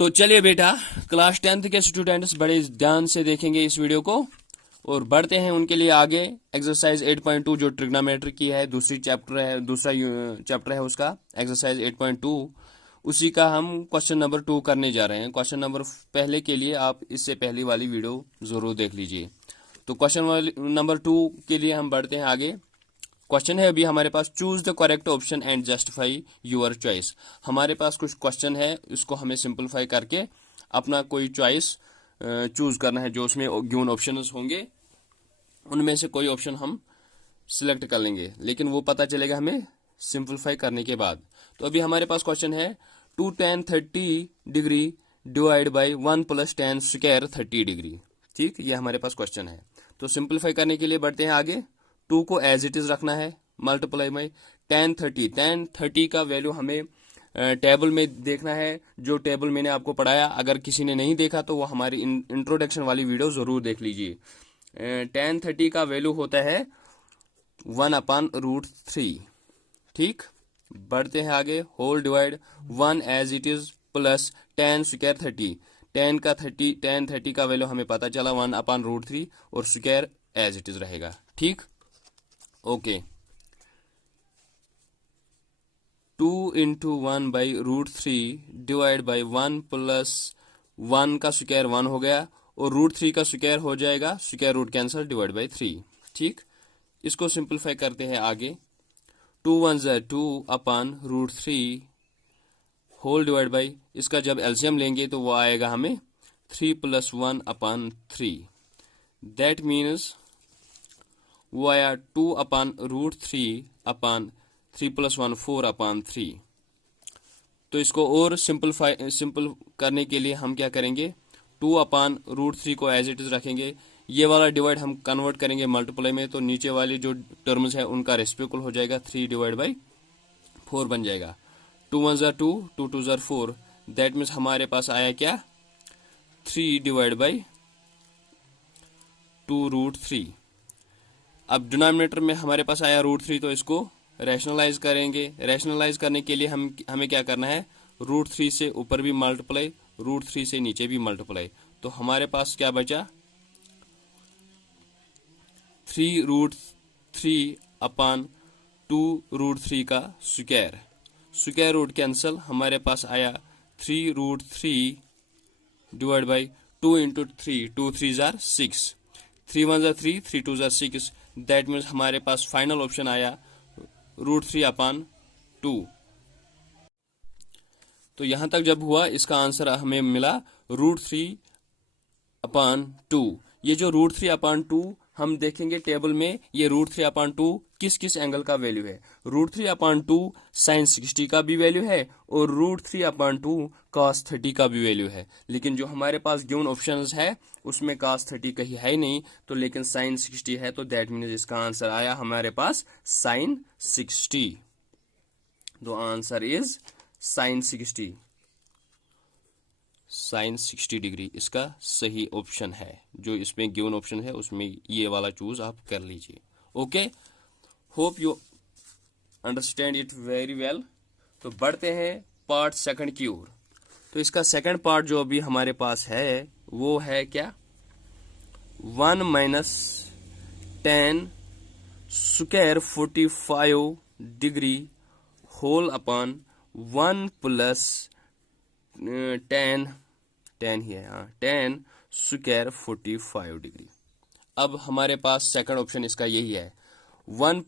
तो चलिए बेटा, क्लास 10th के स्टूडेंट्स बड़े ध्यान से देखेंगे इस वीडियो को और बढ़ते हैं उनके लिए आगे। एक्सरसाइज 8.2 जो ट्रिग्नोमेट्री की है, दूसरा चैप्टर है उसका एक्सरसाइज 8.2, उसी का हम क्वेश्चन नंबर 2 करने जा रहे हैं। क्वेश्चन नंबर पहले के लिए आप इससे पहली वाली वीडियो जरूर देख लीजिए। तो क्वेश्चन नंबर 2 के लिए हम बढ़ते हैं आगे। क्वेश्चन है अभी हमारे पास, choose the correct option and justify your choice. हमारे पास कुछ क्वेश्चन है, इसको हमें सिंपलीफाई करके अपना कोई चॉइस चूज करना है। जो उसमें गिवन ऑप्शंस होंगे उनमें से कोई ऑप्शन हम सिलेक्ट कर लेंगे, लेकिन वो पता चलेगा हमें सिंपलीफाई करने के बाद। तो अभी हमारे पास क्वेश्चन है 2 tan 30 degree divide by 1 plus tan square 30 degree. ठीक, ये हमारे पास क्वेश्चन है। तो सिंपलीफाई करने के लिए बढ़ते हैं आगे। 2 को एज इट इज रखना है, मल्टीप्लाई बाई tan 30 का वैल्यू हमें टेबल में देखना है। जो टेबल मैंने आपको पढ़ाया, अगर किसी ने नहीं देखा तो वो हमारी इंट्रोडक्शन वाली वीडियो जरूर देख लीजिए। tan 30 का वैल्यू होता है 1/√3। ठीक, बढ़ते हैं आगे। Whole divide 1 as it is plus tan square 30। tan 30 का वैल्यू हमें पता चला 1/√3 और स्क्वायर एज इट इज रहेगा। ठीक, okay. 2 into 1/√3 divide by 1 plus 1 का स्क्वायर 1 हो गया और √3 का स्क्वायर हो जाएगा, square root cancel, divide by 3। ठीक, इसको सिंपलीफाई करते हैं आगे। 2 1 ज़ा 2/√3 होल डिवाइड बाई, इसका जब एलसीएम लेंगे तो वो आएगा हमें 3 + 1/3। दैट मीन्स वो आया 2/√3 3 + 1 4/3। तो इसको और सिंपल करने के लिए हम क्या करेंगे, 2/√3 को एज इट इज रखेंगे। ये वाला डिवाइड हम कन्वर्ट करेंगे मल्टीप्लाई में, तो नीचे वाली जो टर्म्स है उनका रेसिप्रोकल हो जाएगा, 3 डिवाइड बाई 4 बन जाएगा। 2 1 ज़ा 2, 2 2 ज़ा 4। दैट मीन्स हमारे पास आया क्या, 3 डिवाइड बाई 2√3। अब डिनोमिनेटर में हमारे पास आया √3, तो इसको रैशनलाइज करेंगे। रैशनलाइज करने के लिए हमें क्या करना है, √3 से ऊपर भी मल्टीप्लाई, √3 से नीचे भी मल्टीप्लाई। तो हमारे पास क्या बचा, 3√3/2√3 का स्क्वायर, स्क्वायर रूट कैंसिल, हमारे पास आया 3√3 डिवाइड बाई 2 इंटू 3, 2 3 ज़ा 6, 3 1 ज़ा 3, 3 2 ज़ा 6। दैट मीन्स हमारे पास फाइनल ऑप्शन आया √3/2। तो यहां तक जब हुआ, इसका आंसर हमें मिला √3/2। ये जो √3/2 हम देखेंगे टेबल में, ये √3/2 किस किस एंगल का वैल्यू है। √3/2 sin 60 का भी वैल्यू है और √3/2 cos 30 का भी वैल्यू है। लेकिन जो हमारे पास गिवन ऑप्शंस है उसमें cos 30 कहीं है ही नहीं, तो लेकिन sin 60 है, तो दैट मीन्स इसका आंसर आया हमारे पास sin 60। तो answer is sin 60, sin 60 degree इसका सही ऑप्शन है। जो इसमें गिवन ऑप्शन है उसमें ये वाला चूज आप कर लीजिए। Okay, hope you understand it very well. तो बढ़ते हैं पार्ट सेकंड की ओर। तो इसका सेकंड पार्ट जो अभी हमारे पास है वो है क्या, 1 - tan square 45 degree whole upon 1 plus tan ही है, हाँ, tan स्क्वायर 45 डिग्री। अब हमारे पास सेकंड ऑप्शन इसका यही है, 1 -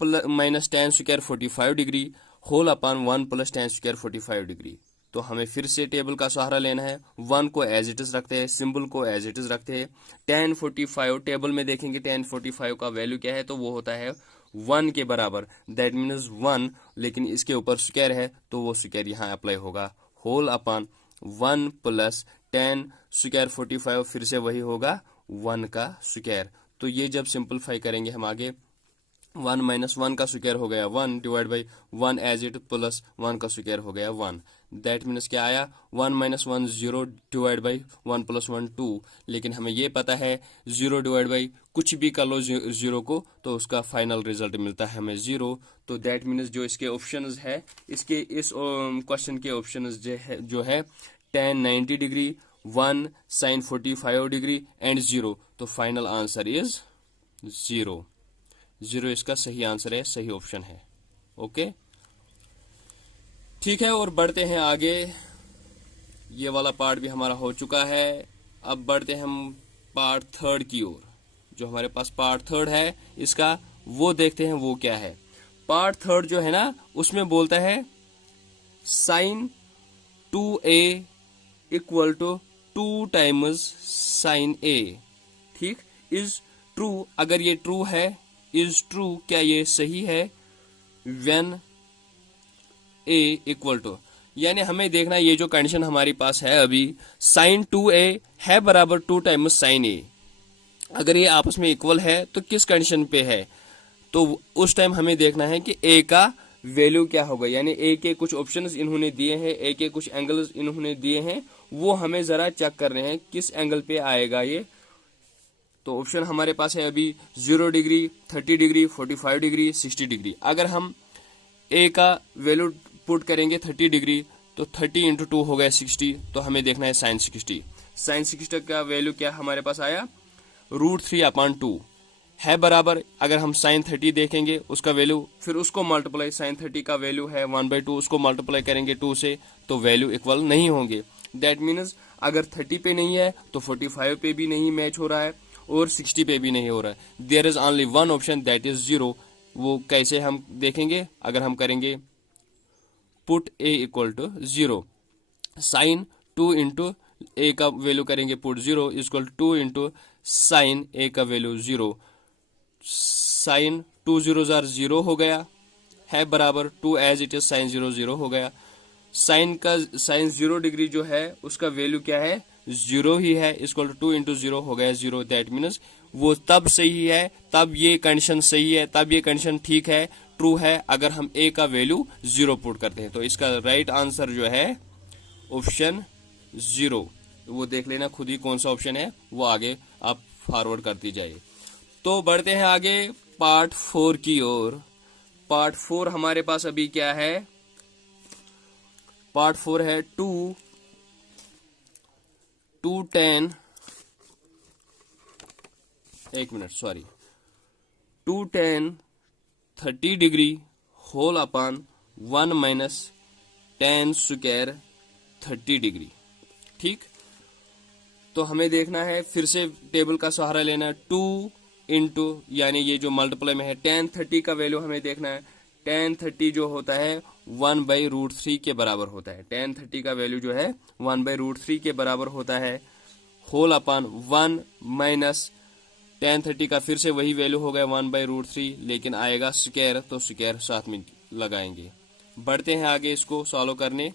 tan square 45 degree whole upon 1 plus tan square 45 degree. तो हमें फिर से टेबल का सहारा लेना है। 1 को एज इट इज रखते हैं, सिंबल को एज इट इज रखते हैं। tan 45 टेबल में देखेंगे, tan 45 का वैल्यू क्या है, तो वो होता है 1 के बराबर। दैट मीन्स 1, लेकिन इसके ऊपर स्क्वायर है तो वो स्क्वायर यहाँ अप्लाई होगा, whole upon 1 plus tan square 45, फिर से वही होगा 1 का स्क्वायर। तो ये जब सिंपलीफाई करेंगे हम आगे, 1 - 1 का स्क्वायर हो गया 1 divide by 1 as it plus 1 का स्क्वायर हो गया 1। दैट मीन्स क्या आया, 1 - 1 0 डिवाइड बाई 1 + 1 2। लेकिन हमें ये पता है 0 डिवाइड बाई कुछ भी कर लो 0 को, तो उसका फाइनल रिजल्ट मिलता है हमें 0। तो दैट मीन्स जो इसके ऑप्शंस है, इसके इस क्वेश्चन के ऑप्शंस जो है tan 90 degree, 1 sin 45 degree and 0। तो फाइनल आंसर इज 0। 0 इसका सही आंसर है, सही ऑप्शन है। ओके, ठीक है, और बढ़ते हैं आगे। ये वाला पार्ट भी हमारा हो चुका है। अब बढ़ते हैं हम पार्ट थर्ड की ओर। जो हमारे पास पार्ट थर्ड है इसका, वो देखते हैं वो क्या है। पार्ट थर्ड जो है ना, उसमें बोलता है sine 2a equal to 2 times sine a। ठीक, इज ट्रू, अगर ये ट्रू है, इज ट्रू, क्या ये सही है, व्हेन a इक्वल टू, यानी हमें देखना ये जो कंडीशन हमारे पास है अभी, साइन 2a है बराबर 2 टाइम्स साइन a। अगर ये आपस में इक्वल है तो किस कंडीशन पे है, तो उस टाइम हमें देखना है कि a का वैल्यू क्या होगा। यानी a के कुछ ऑप्शंस इन्होंने दिए हैं, a के कुछ एंगल्स इन्होंने दिए हैं, वो हमें जरा चेक करने हैं किस एंगल पे आएगा ये। तो ऑप्शन हमारे पास है अभी 0 डिग्री, 30 डिग्री, 45 डिग्री, 60 डिग्री। अगर हम a का वैल्यू पुट करेंगे 30 डिग्री, तो 30 इंटू 2 हो गया 60। तो हमें देखना है साइन 60। साइन 60 का वैल्यू क्या हमारे पास आया, √3/2 है बराबर, अगर हम साइन 30 देखेंगे उसका वैल्यू, फिर उसको मल्टीप्लाई, साइन 30 का वैल्यू है 1/2, उसको मल्टीप्लाई करेंगे 2 से, तो वैल्यू इक्वल नहीं होंगे। दैट मीन्स अगर 30 पे नहीं है तो 45 पे भी नहीं मैच हो रहा है और 60 पे भी नहीं हो रहा है। There is only one option, that is 0। वो कैसे हम देखेंगे, अगर हम करेंगे put a equal to 0, sine 2 into A का वैल्यू करेंगे put 0 equal 2 into sine a का वैल्यू 0। साइन 2 0 0 हो गया है बराबर 2 एज इट इज साइन 0 0 हो गया। साइन 0 डिग्री जो है उसका वैल्यू क्या है, 0 ही है, इक्वल टू 2 इंटू 0 हो गया 0। दैट मीन्स वो तब सही है, तब ये कंडीशन सही है, तब ये कंडीशन ठीक है, ट्रू है, अगर हम a का वैल्यू 0 पुट करते हैं। तो इसका राइट आंसर जो है ऑप्शन 0। वो देख लेना खुद ही कौन सा ऑप्शन है, वो आगे आप फॉरवर्ड करती जाइए। तो बढ़ते हैं आगे पार्ट 4 की ओर। पार्ट 4 हमारे पास अभी क्या है, पार्ट 4 है 2 tan, एक minute sorry, 2 tan 30 degree whole upon 1 minus tan square 30 degree. ठीक, तो हमें देखना है, फिर से टेबल का सहारा लेना है, 2 इंटू, यानी ये जो मल्टीप्लाई में है tan 30 का वैल्यू हमें देखना है। tan 30 जो होता है 1/√3 के बराबर होता है। tan 30 का वैल्यू जो है 1/√3 के बराबर होता है, होल अपॉन 1 माइनस tan 30 का फिर से वही वैल्यू हो गया 1/√3, लेकिन आएगा स्क्वायर, तो स्क्वायर साथ में लगाएंगे। बढ़ते हैं आगे इसको सॉल्व करने।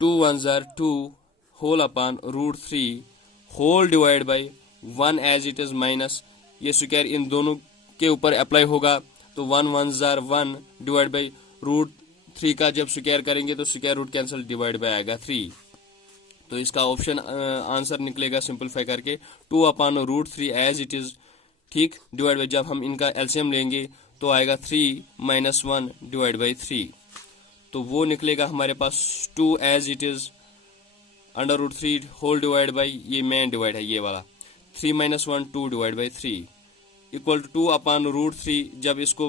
2 1 2 whole upon √3 whole divide by 1 as it is minus, ये स्क्वायर इन दोनों के ऊपर अप्लाई होगा, तो 1 1 1 डिवाइड बाई √3 का जब स्क्वायर करेंगे तो square root cancel, divide by आएगा 3। तो इसका ऑप्शन आंसर निकलेगा सिंपलीफाई करके 2/√3 एज इट इज। ठीक, डिवाइड बाई, जब हम इनका एलसीएम लेंगे तो आएगा 3 - 1 डिवाइड बाई 3, तो वो निकलेगा हमारे पास 2 as it is √3 whole divide by, ये मेन डिवाइड है ये वाला, 3 - 1 2 डिवाइड बाई 3 इक्वल टू 2/√3। जब इसको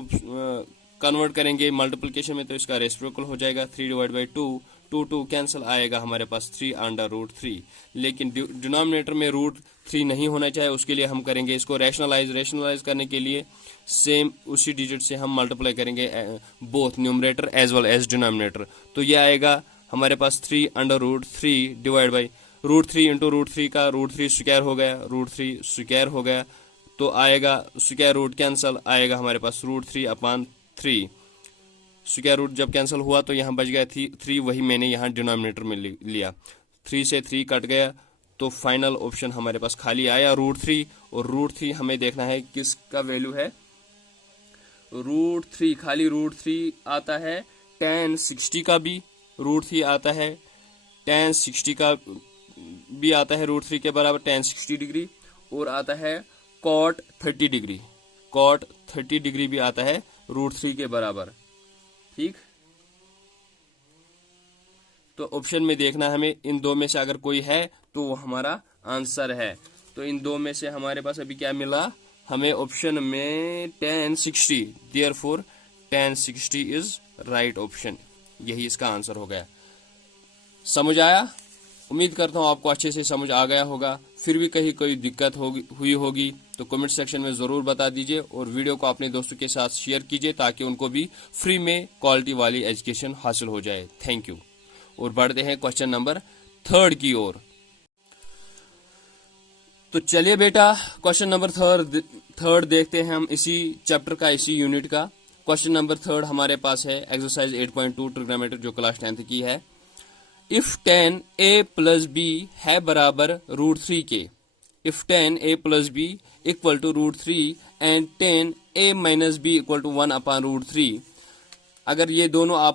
कन्वर्ट करेंगे मल्टीप्लिकेशन में तो इसका रेसिप्रोकल हो जाएगा, 3 डिवाइड बाई 2, 2 कैंसिल, आएगा हमारे पास 3/√3। लेकिन डिनोमिनेटर में √3 नहीं होना चाहिए, उसके लिए हम करेंगे इसको रैशनलाइज करने के लिए सेम उसी डिजिट से हम मल्टीप्लाई करेंगे both numerator as well as denominator. तो ये आएगा हमारे पास 3/√3 डिवाइड बाई √3 इंटू √3 का √3 स्क्वायर हो गया, √3 स्क्वायर हो गया, तो आएगा स्क्वायर रूट कैंसिल, आएगा हमारे पास √3/3। स्क्वायर रूट जब कैंसिल हुआ तो यहाँ बच गया 3, वही मैंने यहाँ डिनोमिनेटर में लिया, 3 से 3 कट गया, तो फाइनल ऑप्शन हमारे पास खाली आया √3। और √3 हमें देखना है किसका वैल्यू है, √3 खाली √3 आता है, tan 60 का भी √3 आता है, tan 60 का भी आता है √3 के बराबर, tan 60 डिग्री, और आता है cot 30 डिग्री, cot 30 डिग्री भी आता है √3 के बराबर। ठीक, तो ऑप्शन में देखना हमें इन दो में से अगर कोई है तो वो हमारा आंसर है। तो इन दो में से हमारे पास अभी क्या मिला, हमें ऑप्शन में 1060, देयरफॉर 1060 इज राइट ऑप्शन, यही इसका आंसर हो गया। समझ आया? उम्मीद करता हूँ आपको अच्छे से समझ आ गया होगा। फिर भी कहीं कोई दिक्कत हुई होगी तो कमेंट सेक्शन में ज़रूर बता दीजिए और वीडियो को अपने दोस्तों के साथ शेयर कीजिए ताकि उनको भी फ्री में क्वालिटी वाली एजुकेशन हासिल हो जाए। Thank you. और बढ़ते हैं क्वेश्चन नंबर 3 की ओर। तो चलिए बेटा, क्वेश्चन नंबर 3 देखते हैं हम इसी चैप्टर का, इसी यूनिट का। क्वेश्चन नंबर 3 हमारे पास है एक्सरसाइज 8.2 ट्रिग्नोमेट्री जो क्लास 10th की है। इफ 10a प्लस बी है बराबर √3 के, if 10a plus b equal to √3 and 10a minus b equal to 1/√3, अगर ये दोनों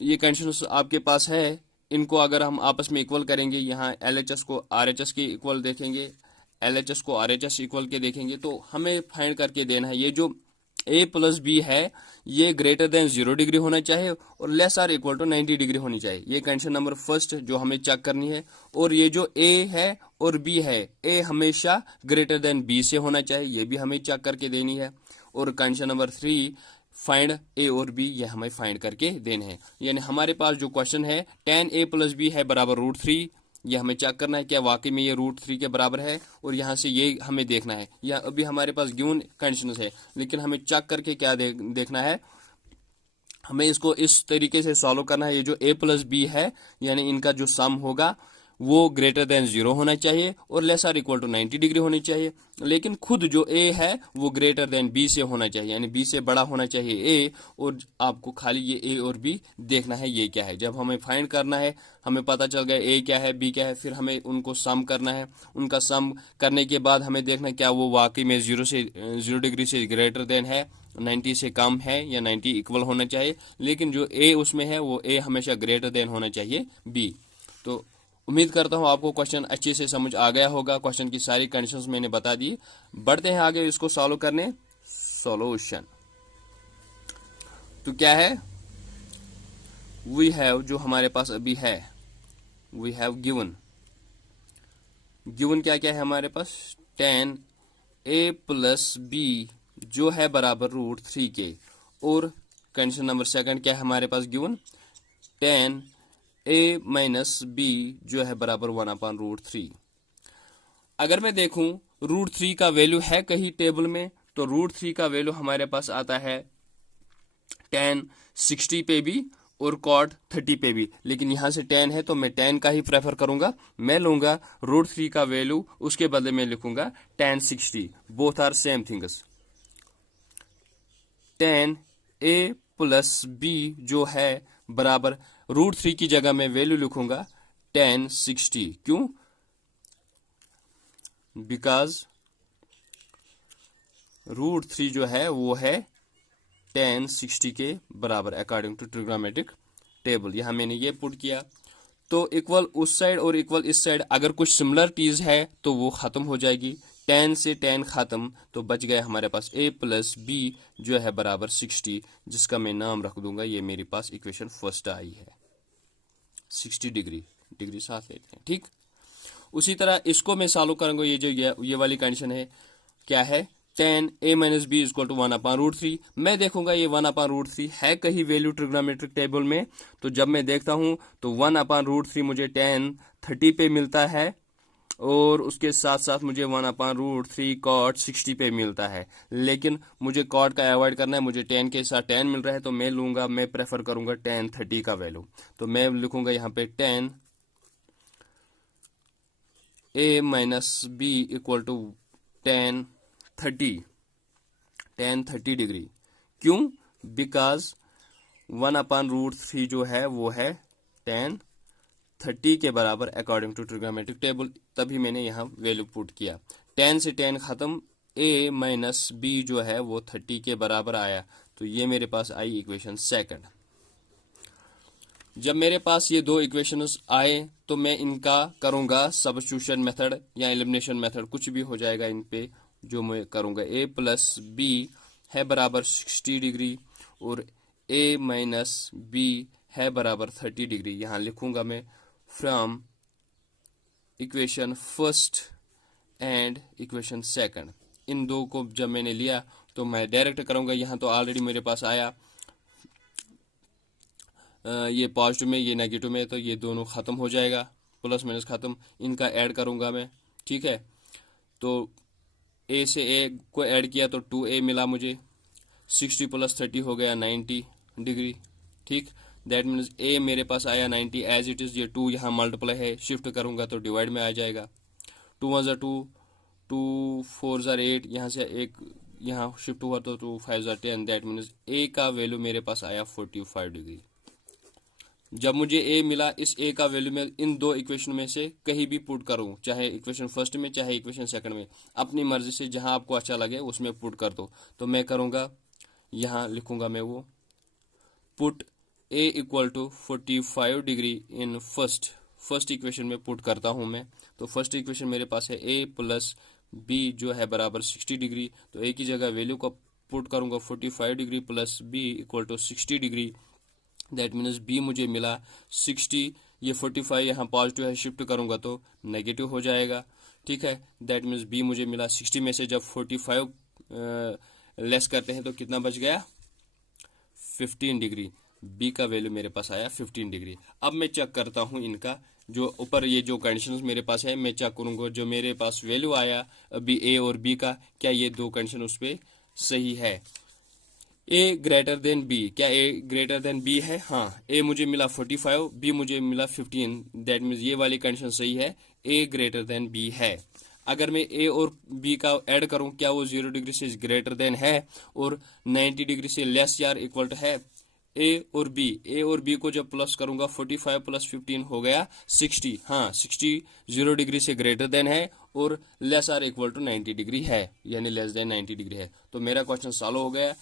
ये कंडीशन आपके पास है, इनको अगर हम आपस में इक्वल करेंगे, यहाँ LHS को RHS के इक्वल देखेंगे, LHS को RHS इक्वल के देखेंगे, तो हमें फाइंड करके देना है ये जो a प्लस बी है ये ग्रेटर देन 0 डिग्री होना चाहिए और less or equal to 90 degree होनी चाहिए। ये कंडीशन नंबर फर्स्ट जो हमें चेक करनी है। और ये जो a है और b है, a हमेशा ग्रेटर देन b से होना चाहिए, ये भी हमें चेक करके देनी है। और कंडीशन नंबर 3 फाइंड a और b, ये हमें फाइंड करके देने हैं। यानी हमारे पास जो क्वेश्चन है 10a प्लस बी है बराबर √3, ये हमें चेक करना है क्या वाकई में ये √3 के बराबर है, और यहाँ से ये हमें देखना है। या अभी हमारे पास गिवन कंडीशंस है लेकिन हमें चेक करके क्या देखना है, हमें इसको इस तरीके से सॉल्व करना है। ये जो a प्लस बी है यानी इनका जो सम होगा वो ग्रेटर देन 0 होना चाहिए और less or equal to 90 degree होनी चाहिए, लेकिन खुद जो a है वो ग्रेटर देन b से होना चाहिए, यानी b से बड़ा होना चाहिए a, और आपको खाली ये a और b देखना है ये क्या है। जब हमें फाइंड करना है, हमें पता चल गया a क्या है b क्या है, फिर हमें उनको सम करना है। उनका सम करने के बाद हमें देखना है क्या वो वाकई में 0 डिग्री से ग्रेटर देन है, 90 से कम है या 90 इक्वल होना चाहिए, लेकिन जो a उसमें है वो a हमेशा ग्रेटर देन होना चाहिए b। तो उम्मीद करता हूं आपको क्वेश्चन अच्छे से समझ आ गया होगा। क्वेश्चन की सारी कंडीशंस मैंने बता दी। बढ़ते हैं आगे इसको सॉल्व करने। सॉल्यूशन तो क्या है, वी हैव, जो हमारे पास अभी है, वी हैव गिवन क्या क्या है हमारे पास, 10a प्लस बी जो है बराबर √3 के, और कंडीशन नंबर 2 क्या है हमारे पास गिवन, 10a माइनस बी जो है बराबर 1/√3। अगर मैं देखूं √3 का वैल्यू है कहीं टेबल में, तो √3 का वैल्यू हमारे पास आता है tan 60 पे भी और cot 30 पे भी, लेकिन यहां से tan है तो मैं tan का ही प्रेफर करूंगा। मैं लूंगा √3 का वैल्यू, उसके बदले में लिखूंगा tan 60, both are same things. tan a plus b जो है बराबर √3 की जगह मैं वैल्यू लिखूंगा tan 60, क्यों, बिकॉज √3 जो है वो है tan 60 के बराबर अकॉर्डिंग टू ट्रिग्नोमेट्रिक टेबल। यहां मैंने ये पुट किया। तो इक्वल उस साइड और इक्वल इस साइड, अगर कुछ सिमिलरिटीज है तो वो खत्म हो जाएगी, tan से tan खत्म, तो बच गया हमारे पास a प्लस बी जो है बराबर 60, जिसका मैं नाम रख दूंगा, ये मेरे पास इक्वेशन फर्स्ट आई है। 60 डिग्री साथ लेते हैं, ठीक। उसी तरह इसको मैं सॉल्व करूंगा। ये जो ये वाली कंडीशन है क्या है, tan a minus b equal to 1/√3। मैं देखूंगा ये 1/√3 है कहीं वैल्यू ट्रिग्नोमेट्रिक टेबल में, तो जब मैं देखता हूं तो 1/√3 मुझे tan 30 पे मिलता है, और उसके साथ साथ मुझे 1/√3 cot 60 पे मिलता है। लेकिन मुझे cot का अवॉइड करना है, मुझे tan के साथ tan मिल रहा है, तो मैं प्रेफर करूंगा tan 30 का वैल्यू। तो मैं लिखूंगा यहाँ पे tan a minus b equal to tan 30 degree, क्यों, बिकॉज 1/√3 जो है वो है tan 30 के बराबर अकॉर्डिंग टू ट्रिग्नोमेट्रिक टेबल, तभी मैंने यहाँ वैल्यू पुट किया। tan से tan खत्म, a माइनस बी जो है वो 30 के बराबर आया, तो ये मेरे पास आई इक्वेशन 2। जब मेरे पास ये दो इक्वेशंस आए तो मैं इनका करूंगा सब्स्टिट्यूशन मेथड या एलिमिनेशन मेथड, कुछ भी हो जाएगा इन पे, जो मैं करूंगा a प्लस बी है बराबर 60 डिग्री और a माइनस बी है बराबर 30 डिग्री। यहाँ लिखूंगा मैं from equation first and equation second. इन दो को जब मैंने लिया तो मैं डायरेक्ट करूंगा। यहाँ तो ऑलरेडी मेरे पास आया ये पॉजिटिव में ये नेगेटिव में, तो ये दोनों ख़त्म हो जाएगा, प्लस माइनस ख़त्म। इनका ऐड करूंगा मैं, ठीक है। तो ए से ए को ऐड किया तो 2a मिला मुझे। 60 प्लस 30 हो गया 90 डिग्री, ठीक। दैट मीन्स ए मेरे पास आया 90 एज इट इज़। ये 2 यहाँ मल्टीप्लाई है, शिफ्ट करूंगा तो डिवाइड में आ जाएगा। 2 1 ज़ा 2, 2 4 ज़ा 8, यहाँ से एक यहाँ शिफ्ट हुआ तो 2 5 ज़ा 10। दैट मीन्स ए का वैल्यू मेरे पास आया 45 डिग्री। जब मुझे ए मिला, इस ए का वैल्यू मैं इन दो इक्वेशन में से कहीं भी पुट करूं, चाहे इक्वेशन फर्स्ट में चाहे इक्वेशन सेकंड में, अपनी मर्जी से जहां आपको अच्छा लगे उसमें पुट कर दो। तो मैं करूंगा, यहां लिखूंगा मैं वो put a equal to 45 degree in first equation में पुट करता हूं मैं। तो फर्स्ट इक्वेशन मेरे पास है ए प्लस बी जो है बराबर 60 डिग्री। तो ए की जगह वैल्यू को पुट करूंगा 45 degree plus b equal to 60 degree. That means b मुझे मिला 60। ये 45 यहाँ पॉजिटिव है, शिफ्ट करूंगा तो नेगेटिव हो जाएगा, ठीक है। दैट मीन्स बी मुझे मिला 60 में से जब 45 लेस करते हैं तो कितना बच गया, 15 डिग्री। बी का वैल्यू मेरे पास आया 15 डिग्री। अब मैं चेक करता हूँ इनका जो ऊपर ये जो कंडीशंस मेरे पास है, मैं चेक करूंगा जो मेरे पास वैल्यू आया अभी ए और बी का, क्या ये दो कंडीशन उस पर सही है। ए ग्रेटर देन बी, क्या ए ग्रेटर देन बी है? हाँ, ए मुझे मिला 45, बी मुझे मिला 15। दैट मीन्स ये वाली कंडीशन सही है, ए ग्रेटर देन बी है। अगर मैं ए और बी का ऐड करूं, क्या वो 0 डिग्री से ग्रेटर देन है और 90 डिग्री से लेस यार इक्वल टू है? ए और बी को जब प्लस करूंगा 45 प्लस 15 हो गया 60। हाँ, 60 0 डिग्री से ग्रेटर देन है और less or equal to 90 degree है, यानी लेस देन 90 डिग्री है। तो मेरा क्वेश्चन सॉल्व हो गया,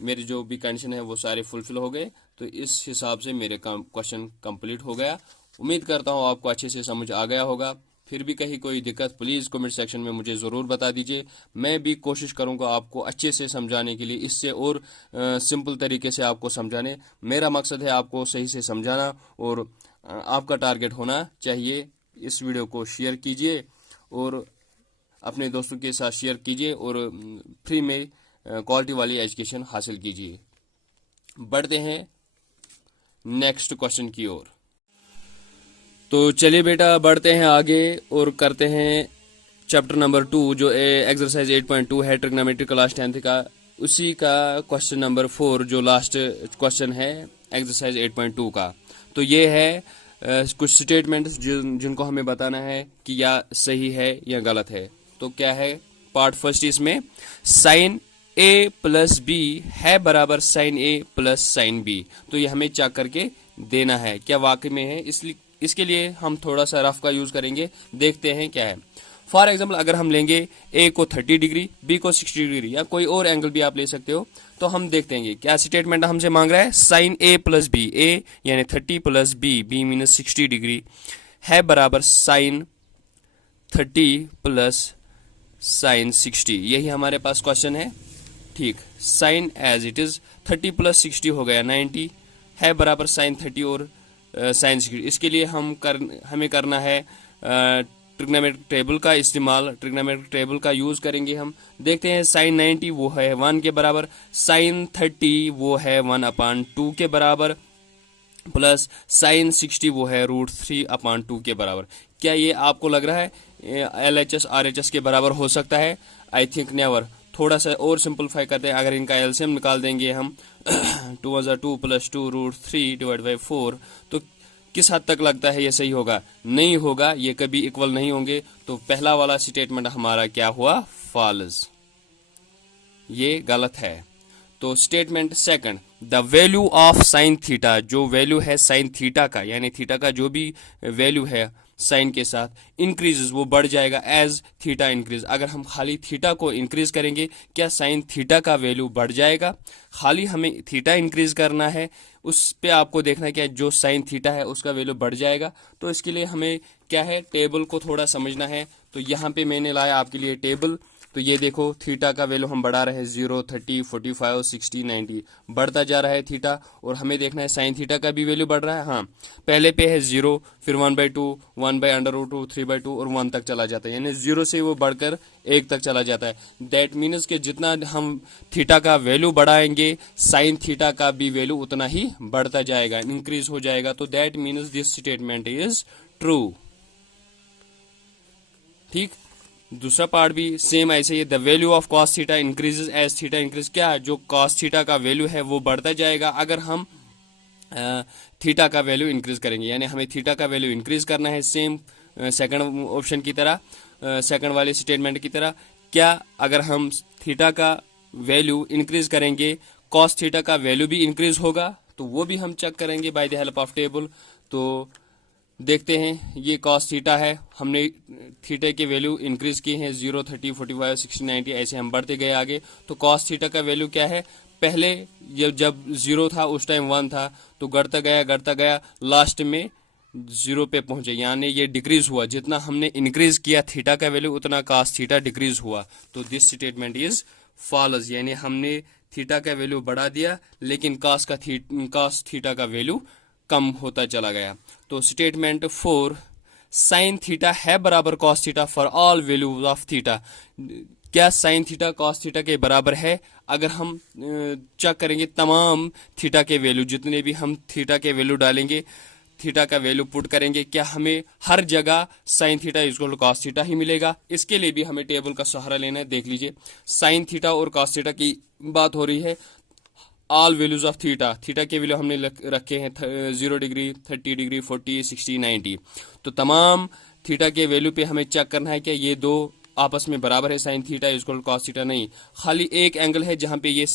मेरी जो भी कंडीशन है वो सारे फुलफिल हो गए। तो इस हिसाब से मेरे क्वेश्चन कंप्लीट हो गया। उम्मीद करता हूँ आपको अच्छे से समझ आ गया होगा। फिर भी कहीं कोई दिक्कत प्लीज़ कमेंट सेक्शन में मुझे ज़रूर बता दीजिए। मैं भी कोशिश करूँगा आपको अच्छे से समझाने के लिए, इससे और सिंपल तरीके से आपको समझाने। मेरा मकसद है आपको सही से समझाना और आपका टारगेट होना चाहिए। इस वीडियो को शेयर कीजिए और अपने दोस्तों के साथ शेयर कीजिए और फ्री में क्वालिटी वाली एजुकेशन हासिल कीजिए। बढ़ते हैं नेक्स्ट क्वेश्चन की ओर। तो चलिए बेटा बढ़ते हैं आगे और करते हैं चैप्टर नंबर 2 जो एक्सरसाइज 8.2 है ट्रिग्नोमेट्री क्लास 10th का, उसी का क्वेश्चन नंबर 4 जो लास्ट क्वेश्चन है एक्सरसाइज 8.2 का। तो ये है कुछ स्टेटमेंट्स जिनको हमें बताना है कि या सही है या गलत है। तो क्या है पार्ट फर्स्ट, इसमें साइन ए प्लस बी है बराबर sign a plus sine B. तो ये हमें चेक करके देना है क्या वाकई में है। इसलिए इसके लिए हम थोड़ा सा रफ का यूज करेंगे, देखते हैं क्या है। फॉर एग्जाम्पल अगर हम लेंगे ए को 30 डिग्री, बी को 60 डिग्री या कोई और एंगल भी आप ले सकते हो, तो हम देखते हैं क्या स्टेटमेंट हमसे मांग रहा है। Sine a plus b, a यानी 30 plus b, b minus 60 degree है बराबर साइन 30 प्लस साइन 60। यही हमारे पास क्वेश्चन है, ठीक। Sine as it is 30 plus 60 हो गया 90 है बराबर साइन 30 और साइन 60। इसके लिए हमें करना है ट्रिग्नोमेट्रिक टेबल का इस्तेमाल। ट्रिग्नोमेट्रिक टेबल का यूज करेंगे हम। देखते हैं साइन 90 वो है 1 के बराबर, साइन 30 वो है 1/2 के बराबर, प्लस साइन 60 वो है √3/2 के बराबर। क्या ये आपको लग रहा है LHS RHS के बराबर हो सकता है? I think never. थोड़ा सा और सिंपलीफाई करते हैं। अगर इनका एलसीएम निकाल देंगे हम 2 1 2 + 2 √3/4, तो किस हद तक लगता है ये सही होगा? नहीं होगा, ये कभी इक्वल नहीं होंगे। तो पहला वाला स्टेटमेंट हमारा क्या हुआ? फॉल्स, ये गलत है। तो statement second, the value of sine theta, जो वैल्यू है साइन थीटा का, यानी थीटा का जो भी वैल्यू है साइन के साथ, इंक्रीजेस, वो बढ़ जाएगा एज थीटा इंक्रीज। अगर हम खाली थीटा को इंक्रीज करेंगे, क्या साइन थीटा का वैल्यू बढ़ जाएगा? खाली हमें थीटा इंक्रीज करना है, उस पे आपको देखना है क्या जो साइन थीटा है उसका वैल्यू बढ़ जाएगा। तो इसके लिए हमें क्या है, टेबल को थोड़ा समझना है। तो यहाँ पे मैंने लाया आपके लिए टेबल। तो ये देखो थीटा का वैल्यू हम बढ़ा रहे हैं 0, 30, 45, 60, 90 बढ़ता जा रहा है थीटा। और हमें देखना है साइन थीटा का भी वैल्यू बढ़ रहा है। हाँ, पहले पे है 0, फिर 1/2, 1/√2, 3/2 और 1 तक चला जाता है, यानी 0 से वो बढ़कर 1 तक चला जाता है। दैट मीन्स कि जितना हम थीटा का वैल्यू बढ़ाएंगे साइन थीटा का भी वैल्यू उतना ही बढ़ता जाएगा, इंक्रीज हो जाएगा। तो that means this statement is true. ठीक, दूसरा पार्ट भी सेम ऐसे ही, the value of cos theta increases as theta increase. क्या है, जो कॉस थीटा का वैल्यू है वो बढ़ता जाएगा अगर हम थीटा का वैल्यू इंक्रीज करेंगे, यानी हमें थीटा का वैल्यू इंक्रीज करना है सेम सेकंड ऑप्शन की तरह, सेकंड वाले स्टेटमेंट की तरह। क्या अगर हम थीटा का वैल्यू इंक्रीज करेंगे कॉस थीटा का वैल्यू भी इंक्रीज होगा? तो वो भी हम चेक करेंगे by the help of table. तो देखते हैं, ये कॉस थीटा है, हमने थीटा के वैल्यू इंक्रीज किए हैं 0, 30, 45, 60, 90 ऐसे हम बढ़ते गए आगे। तो कॉस थीटा का वैल्यू क्या है, पहले जब 0 था उस टाइम 1 था, तो बढ़ता गया लास्ट में 0 पे पहुंचे, यानी ये डिक्रीज हुआ। जितना हमने इंक्रीज किया थीटा का वैल्यू उतना कॉस थीटा डिक्रीज हुआ। तो दिस स्टेटमेंट इज फॉल्स, यानी हमने थीटा का वैल्यू बढ़ा दिया लेकिन कॉस थीटा का वैल्यू कम होता चला गया। तो स्टेटमेंट 4, साइन थीटा है बराबर cos theta for all values of theta. क्या साइन थीटा कॉस थीटा के बराबर है? अगर हम चेक करेंगे तमाम थीटा के वैल्यू, जितने भी हम थीटा के वैल्यू डालेंगे, थीटा का वैल्यू पुट करेंगे, क्या हमें हर जगह sine theta equal to cos theta ही मिलेगा? इसके लिए भी हमें टेबल का सहारा लेना है। देख लीजिए, साइन थीटा और कॉस थीटा की बात हो रही है। All values of theta, theta के वैल्यू हमने रखे हैं 0 डिग्री, 30 डिग्री, 40, 60, 90। तो तमाम थीटा के वैल्यू पे हमें चेक करना है कि ये दो आपस में बराबर है, sign theta equal cos theta नहीं। खाली एक एंगल है जहां पे ये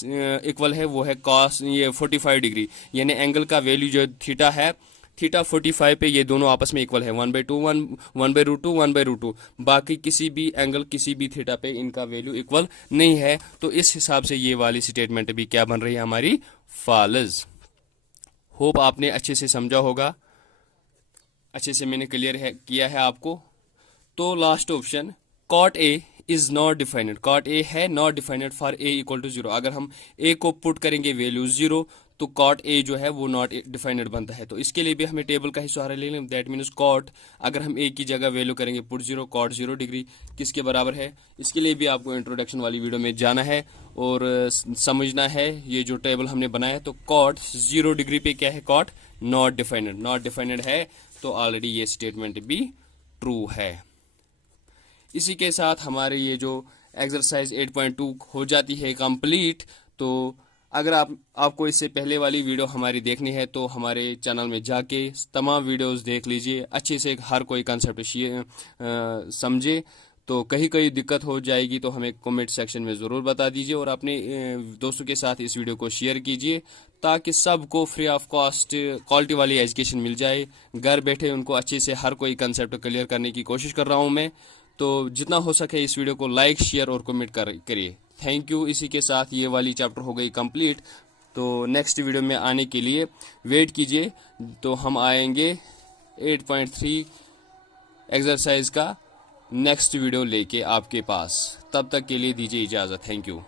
इक्वल है, वो है कॉस 45 डिग्री, यानी एंगल का वैल्यू जो थीटा है, थीटा 45 पे ये दोनों आपस में इक्वल है, 1/2, 1/√2, 1/√2। बाकी किसी भी एंगल किसी भी थीटा पे इनका वैल्यू इक्वल नहीं है। तो इस हिसाब से ये वाली स्टेटमेंट भी क्या बन रही है हमारी, फॉल्स। होप आपने अच्छे से समझा होगा, अच्छे से मैंने क्लियर किया है आपको। तो last option cot A is not defined, cot A है not defined for A equal to 0। अगर हम ए को पुट करेंगे वैल्यू 0 तो कॉट ए जो है वो नॉट डिफाइनेड बनता है। तो इसके लिए भी हमें टेबल का ही सहारा ले लें। दैट मीन्स कॉट, अगर हम ए की जगह वैल्यू करेंगे पुट 0, कॉट 0 डिग्री किसके बराबर है? इसके लिए भी आपको इंट्रोडक्शन वाली वीडियो में जाना है और समझना है ये जो टेबल हमने बनाया है। तो कॉट 0 डिग्री पे क्या है, cot not defined, not defined है, तो ऑलरेडी ये स्टेटमेंट भी ट्रू है। इसी के साथ हमारे ये जो एक्सरसाइज 8.2 हो जाती है कंप्लीट। तो अगर आपको इससे पहले वाली वीडियो हमारी देखनी है तो हमारे चैनल में जाके तमाम वीडियोस देख लीजिए, अच्छे से हर कोई कंसेप्ट समझे। तो कहीं दिक्कत हो जाएगी तो हमें कमेंट सेक्शन में ज़रूर बता दीजिए और अपने दोस्तों के साथ इस वीडियो को शेयर कीजिए ताकि सबको फ्री ऑफ कॉस्ट क्वालिटी वाली एजुकेशन मिल जाए। घर बैठे उनको अच्छे से हर कोई कंसेप्ट क्लियर करने की कोशिश कर रहा हूँ मैं। तो जितना हो सके इस वीडियो को लाइक, शेयर और कमेंट करिए। Thank you. इसी के साथ ये वाली चैप्टर हो गई कंप्लीट। तो नेक्स्ट वीडियो में आने के लिए वेट कीजिए। तो हम आएंगे 8.3 एक्सरसाइज का नेक्स्ट वीडियो लेके आपके पास। तब तक के लिए दीजिए इजाज़त। Thank you.